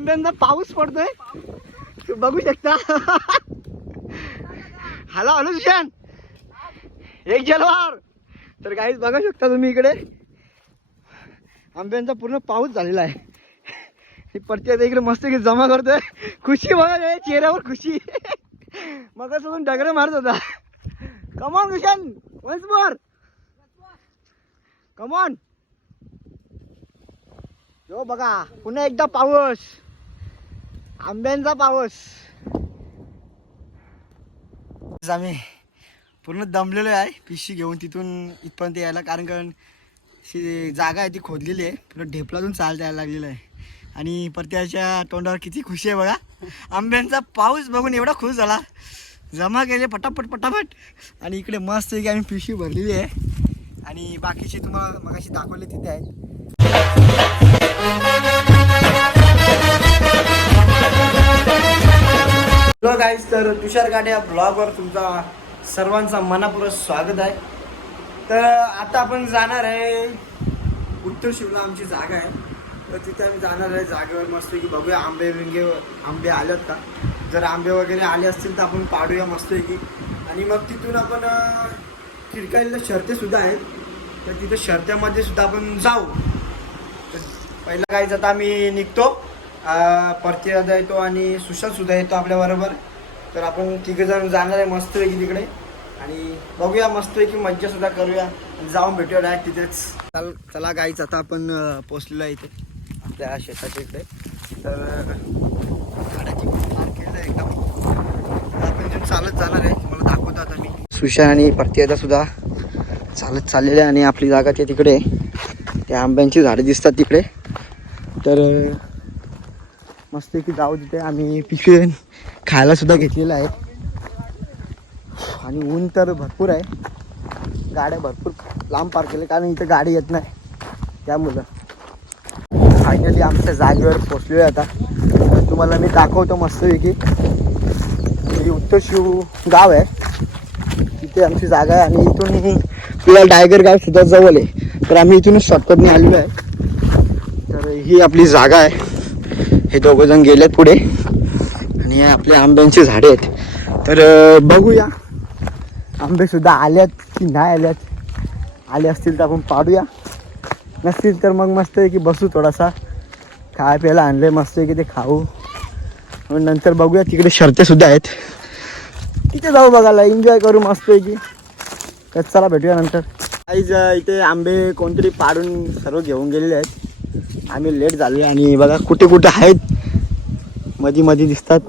आंब्यांचा पाऊस पडतोय. तू बघू शकता. हॅलो हॅलो सुशांत एक जलवार. तर काहीच बघू शकता तुम्ही इकडे. आंब्यांचा पूर्ण पाऊस झालेला आहे. ही इकडे मस्त की जमा करतोय. खुशी बघा चेहऱ्यावर खुशी. मग सोडून डगरे मारत होता. Come on Sushant once more come on हो बघा पुन्हा एकदा पाऊस. आंब्यांचा पाऊस आम्ही पूर्ण दमलेलो आहे. पिशी घेऊन तिथून इथपर्यंत यायला कारण कारण जागा आहे ती खोदलेली आहे. पूर्ण ढेपलातून चालता यायला लागलेलं आहे. आणि परत्याच्या तोंडावर किती खुशी आहे बघा. आंब्यांचा पाऊस बघून एवढा खुश झाला. जमा केले पटापट पटापट. आणि इकडे मस्त आहे की आम्ही पिशवी भरलेली आहे. आणि बाकीचे तुम्हाला मगाशी दाखवले तिथे आहेत. हॅलो गाईज तर तुषार गाडे या ब्लॉगवर तुमचा सर्वांचा मनापूर्वक स्वागत आहे. तर आता आपण जाणार आहे उत्तर शिवला आमची जागा आहे. तर तिथे आम्ही जाणार आहे जागेवर मस्त की बघूया आंबे विंगे आंबे आलेत का? जर आंबे वगैरे आले असतील तर आपण पाडूया मस्त की आणि मग तिथून आपण किरकाईला शर्तेसुद्धा आहेत. तर तिथे शर्त्यामध्ये सुद्धा आपण जाऊ. तर पहिला गाईज आता आम्ही निघतो. परती येतो आणि सुशांत सुद्धा येतो आपल्याबरोबर तर आपण तिघे जण जाणार आहे मस्तपैकी तिकडे. आणि बघूया मस्तपैकी मज्जा सुद्धा करूया आणि जाऊन भेटूया डायरेक्ट तिथेच. चल चला गाईच आता आपण पोचलेला पोचलेलो आहे इथे. आपल्या शेताच्या इकडे. तर झाडाची आहे एकदम. आपण इथून चालत जाणार आहे. तुम्हाला दाखवतो आता मी. सुशांत आणि परती सुद्धा चालत चाललेले आहे आणि आपली जागा ते तिकडे त्या आंब्यांची झाडं दिसतात तिकडे. तर मस्त की जाऊ तिथे आम्ही पिशवी खायला सुद्धा घेतलेलं आहे. आणि ऊन तर भरपूर आहे. गाड्या भरपूर लांब पार्क केले कारण इथं गाडी येत नाही. त्यामुळं. फायनली आमच्या जागेवर पोचलो आता. तुम्हाला मी दाखवतो मस्तपैकी. ही उत्तर शिव गाव आहे. तिथे आमची जागा आहे. आणि इथून तुला डायगर गाव सुद्धा जवळ आहे. तर आम्ही इथूनच शॉर्टकटने आलेलो आहे. तर ही आपली जागा आहे. हे दोघं जण गेलेत पुढे. आणि आपले आंब्यांची झाडे आहेत. तर बघूया. आंबे सुद्धा आल्यात की नाही आल्यात आले असतील तर आपण पाडूया. नसतील तर मग मस्त आहे की बसू थोडासा. खाय प्यायला आणले मस्त आहे की ते खाऊ. मग नंतर बघूया तिकडे शर्ते सुद्धा आहेत. तिथे जाऊ बघायला एन्जॉय करू मस्त आहे की. तर चला भेटूया नंतर. काहीच इथे आंबे कोणतरी पाडून सर्व घेऊन गेलेले आहेत. आम्ही लेट झाले आणि बघा कुठे कुठे आहेत. मधी मधी दिसतात.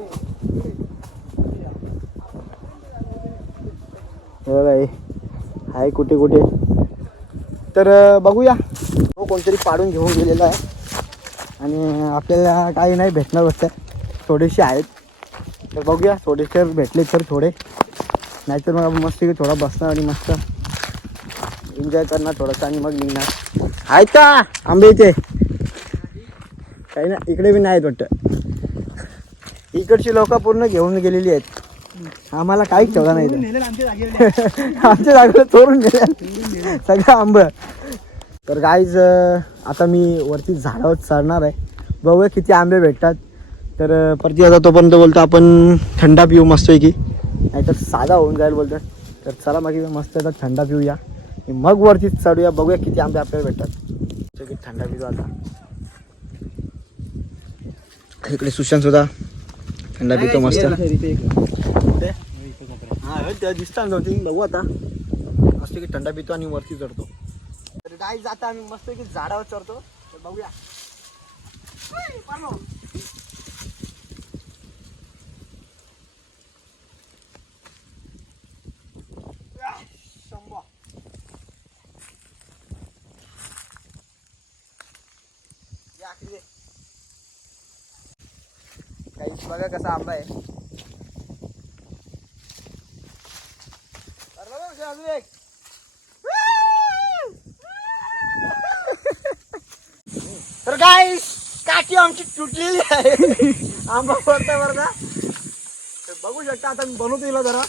बघा हे आहे कुठे कुठे. तर बघूया. तो कोणतरी पाडून घेऊन गेलेला आहे. आणि आपल्याला काही नाही भेटणार वाटतं थोडेसे आहेत. तर बघूया थोडेसे भेटले तर थोडे. नाहीतर मग मस्त थोडा बसणार आणि मस्त एन्जॉय करणार थोडंसं आणि मग निघणार. आहेत का? आंबे इथे? काही ना इकडे बी नाहीत वाटतं. इकडची लोक पूर्ण घेऊन गेलेली आहेत. आम्हाला काहीच ठेवला नाही आमच्या जागेला चोरून गेले. सगळं आंब तर गाईज आता मी वरती झाडावर चढणार आहे. बघूया किती आंबे भेटतात. तर परती आता तोपर्यंत बोलतो आपण थंडा पिऊ मस्त की नाहीतर साधा होऊन जाईल बोलतात तर चला मग मस्त आता थंडा पिऊया. मग वरती चढूया बघूया किती आंबे आपल्याला भेटतात. थंडा पिऊ आता. इकडे सुशांत सुद्धा. थंडा पितो मस्त? हा हे त्या तीन बघू आता. मस्त की थंडा पितो आणि वरती चढतो. तर जाता आम्ही मस्त की झाडावर चढतो. तर बघूया उई, पारो. या, शंभो. या, आखरी दे. बघा कसा आंबा आहे. अजून एक. तर काय काठी आमची तुटलेली आहे. आंबा वरता वरता तर बघू शकता आता मी बनवतो तिला जरा.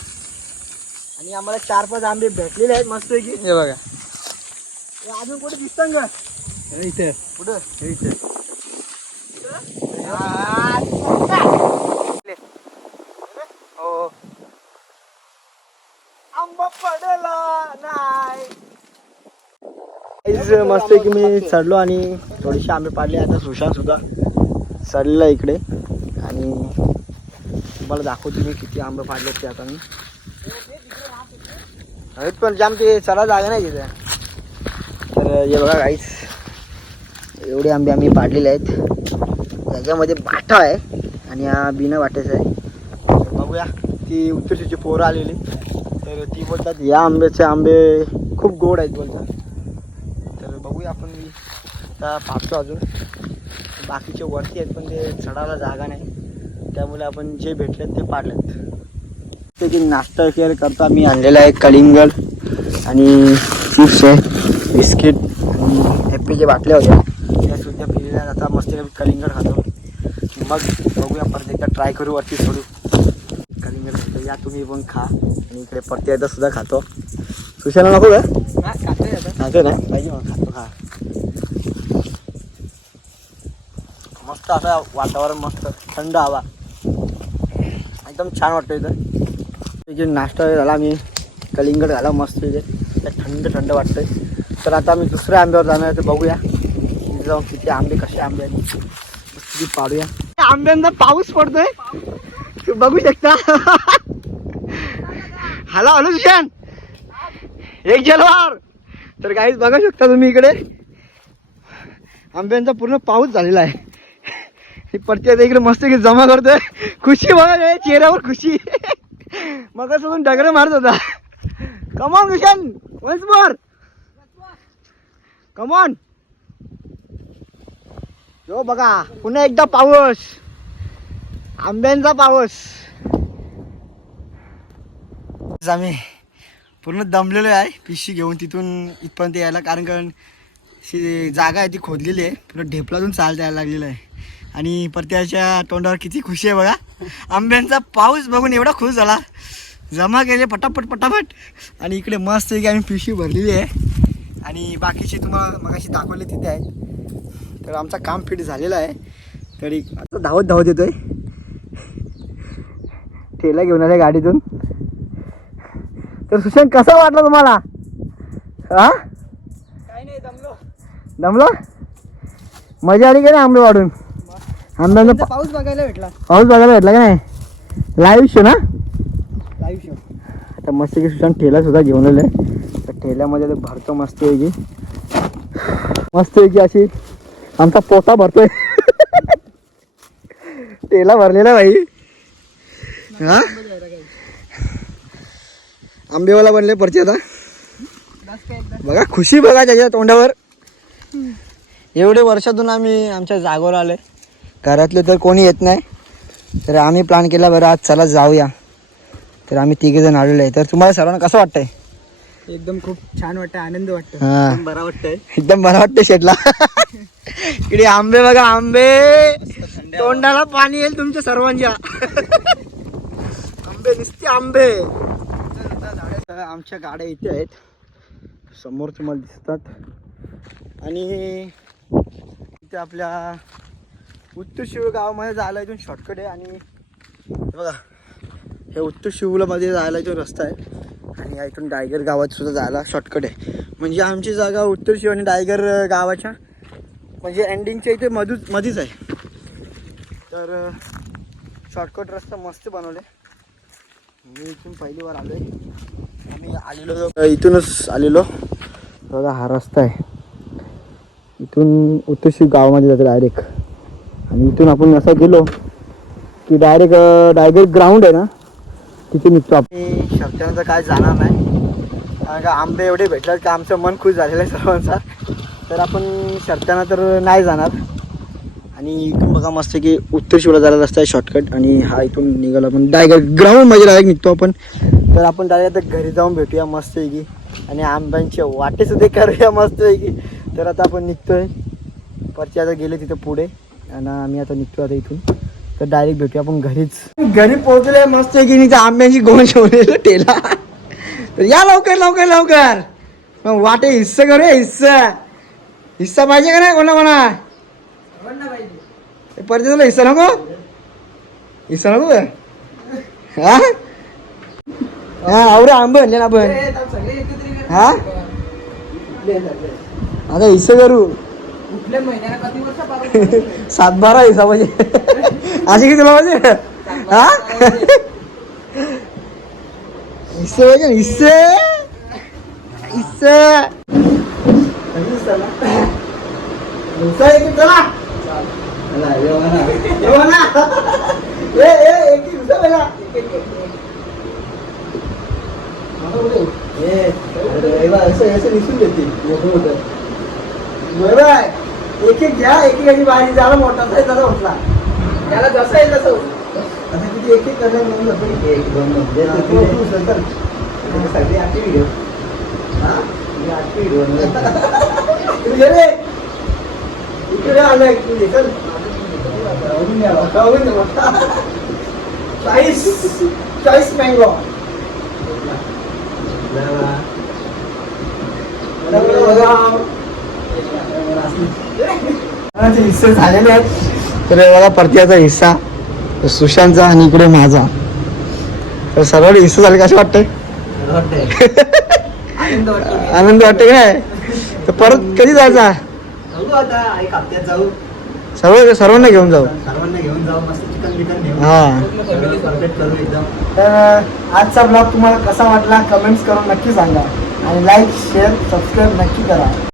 आणि आम्हाला चार पाच आंबे भेटलेले आहेत मस्त की हे बघा. अजून कुठे दिसतं का? इथे. कुठं? इथे. हा, मस्त आहे मस्त की मी चढलो आणि थोडीशी आंबे पाडले. आता सुशांत सुद्धा चढलेला इकडे. आणि तुम्हाला दाखवतो मी किती आंबे पाडले ते आता मी. हवेत पण जाम ते चला जागा नाही तिथे. तर हे बघा काहीच एवढे आंबे आम्ही पाडलेले आहेत. त्याच्यामध्ये बाटा आहे आणि हा बिना वाट्याचा आहे. बघूया ती उत्तरची पोरं आलेली. तर ती बोलतात या आंब्याचे आंबे खूप गोड आहेत बोलतात. तर बघूया आपण मी आता पाहतो अजून. बाकीचे वरती आहेत पण ते चढायला जागा नाही. त्यामुळे आपण जे भेटलेत ते पाडलेत. ते जे नाश्ता शेअर करता मी आणलेला आहे कलिंगड आणि चिप्स आहे बिस्किट आणि हॅपीच्या बाटल्या होत्या त्या सुद्धा पिलेल्या आता मस्त कलिंगड खातो. मग बघूया परत एकदा ट्राय करू वरती सोडू. कलिंगड खातो. या तुम्ही पण खा. आणि इकडे परत एकदा सुद्धा खातो. सुशाला नको का खातो ना? पाहिजे मग खातो खा मस्त असं वातावरण मस्त थंड हवा. एकदम छान वाटतं इथं. इथे नाश्ता झाला मी कलिंगड घाला मस्त इथे थंड थंड वाटतंय. तर आता मी दुसऱ्या आंब्यावर जाणार आहे तर बघूया. तिथे जाऊन किती आंबे कसे आंबे किती पाडूया. आंब्यांचा पाऊस पडतोय. तू बघू शकता. हॅलो हॅलो एक जलवार. तर काहीच बघू शकता तुम्ही इकडे. आंब्यांचा पूर्ण पाऊस झालेला आहे. ही परत इकडे मस्त की जमा करतोय. खुशी बघा चेहऱ्यावर खुशी. मग सोडून डगरे मारत होता. कमॉन कुशन. वन्स मोर कमॉन हो बघा पुन्हा एकदा पाऊस. आंब्यांचा पाऊस. आम्ही पूर्ण दमलेलो आहे. पिशी घेऊन तिथून इथपर्यंत यायला कारण कारण शी जागा आहे ती खोदलेली आहे. पूर्ण ढेपलातून चालता यायला लागलेलं आहे. आणि परत्याच्या तोंडावर किती खुशी आहे बघा. आंब्यांचा पाऊस बघून एवढा खुश झाला. जमा केले पटापट पटापट. आणि इकडे मस्त की आम्ही पिशवी भरलेली आहे. आणि बाकीचे तुम्हाला मगाशी दाखवले तिथे आहेत. तर आमचा काम फिट झालेला आहे. तरी आता धावत धावत येतोय. ठेला घेऊन आले गाडीतून. तर सुशांत कसा वाटला तुम्हाला? हा? काही नाही दमलो. दमलो? मजा आली का नाही आंबे वाढून? पाऊस बघायला भेटला. पाऊस बघायला भेटला का नाही? लाईव्ह शो ना? लाईव्ह शो आता मस्त की सुशांत ठेला सुद्धा घेऊन आले. तर ठेल्यामध्ये ते भरतो मस्त की. मस्त की अशी. आमचा पोता भरतोय. ठेला भरलेला भाई. हा? आंबेवाला बनले परचे आता. बघा खुशी बघा त्याच्या तोंडावर. एवढे वर्षातून आम्ही आमच्या जागोर आलोय. घरातले तर कोणी येत नाही. तर आम्ही प्लॅन केला बरं आज चला जाऊया. तर आम्ही तिघे जण आलेलो आहे. तर तुम्हाला सर्वांना कसं वाटतंय? एकदम खूप छान वाटतं आनंद वाटतं हा. बरा वाटतंय. एकदम बरं वाटतं शेटला इकडे आंबे बघा आंबे. तोंडाला पाणी येईल तुमच्या सर्वांच्या. आंबे नुसते आंबे. आता आमच्या गाड्या इथे आहेत. समोर तुम्हाला दिसतात. आणि इथे आपल्या उत्तर शिव गावामध्ये जायला इथून शॉर्टकट आहे आणि बघा हे उत्तर शिवलामध्ये जायला इथून रस्ता आहे. आणि या इथून डायगर गावात सुद्धा जायला शॉर्टकट आहे. म्हणजे आमची जागा उत्तर शिव आणि डायगर गावाच्या म्हणजे एंडिंगच्या इथे मधूच मधीच आहे. तर शॉर्टकट रस्ता मस्त बनवले मी इथून पहिली बार आलो आहे आलेलो इथूनच आलेलो. बघा हा रस्ता आहे. इथून उत्तर गावामध्ये जातो डायरेक्ट आणि इथून आपण असा गेलो की डायरेक्ट डायरेक्ट ग्राउंड आहे ना तिथे निघतो आपण. शब्दांचं काय जाणार नाही. कारण का आंबे एवढे भेटलात की आमचं मन खुश झालेलं आहे सर्वांचा. तर आपण शर्त्यांना तर नाही जाणार. आणि इथून बघा मस्त की उत्तर शिवला जायला रस्ता आहे शॉर्टकट आणि हा इथून निघाला आपण. डायरेक्ट ग्राउंडमध्ये डायरेक्ट निघतो आपण. तर आपण डायरेक्ट घरी जाऊन भेटूया मस्त की आणि आंब्यांचे वाटे सुद्धा करूया मस्त की तर आता आपण निघतोय. परचे आता गेले तिथं पुढे. आणि आम्ही आता निघतो आता इथून. तर डायरेक्ट भेटूया आपण घरीच. घरी पोहोचलोय मस्त की नाही आंब्याची गोण ठेवलेलं टेला तर या लवकर लवकर लवकर. मग वाटे हिस्सा करूया हिस्सा. हिस्सा पाहिजे का नाही कोणा कोणा परत तुला हिस्सा नको? हिस्सा नको? हा? हा आवडे आंबे आणले ना आपण हा आता हिस्से करू कुठल्या महिन्याला कधी वर्ष पार सात बारा हिस्सा म्हणजे असे किती तुला म्हणजे हा हिस्से पाहिजे ना, हिस्से हिस्से हिस्सा एक एक चला चला, येवा ना. येवा ना. ए, ए, एक एक हिस्सा बघा. ए, असं असं निसून देते मोठं मोठं. एक एक घ्या एक एक याची बाहेर झाला मोठा साईज झाला उठला. त्याला जसं आहे तसं आता किती एक एक करणार म्हणून जातो एक दोन म्हणजे त्याच्यासाठी आठवी व्हिडिओ हा? आठवी व्हिडिओ घे रे इकडे आलं तू घे चल. चाळीस चाळीस मँगो हिस्से झालेले आहेत? तर बघा परतीयाचा हिस्सा सुशांतचा आणि इकडे माझा. तर सर्वांनी हिस्सा झाले कसं वाटतो आनंद वाटते काय? तर परत कधी जायचा? सर्व सर्वांना घेऊन जाऊ. हा. तर आजचा ब्लॉग तुम्हाला कसा वाटला? कमेंट्स करून नक्की सांगा. आणि लाईक शेअर सबस्क्राईब नक्की करा.